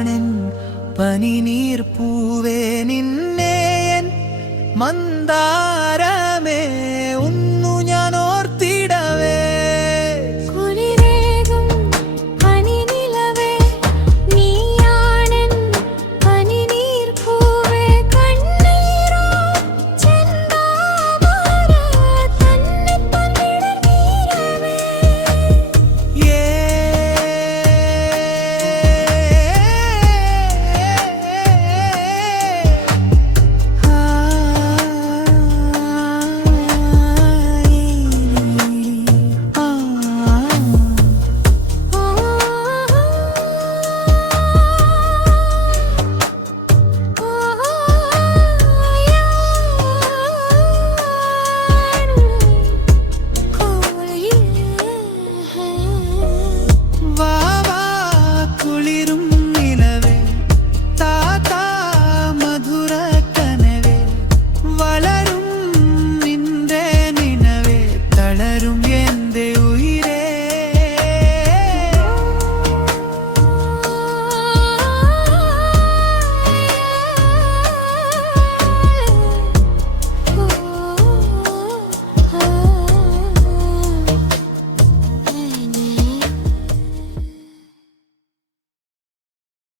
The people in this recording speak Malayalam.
കാണൻ പനിനീർ പൂവേ നിന്നേയൻ മന്ദാരമേ.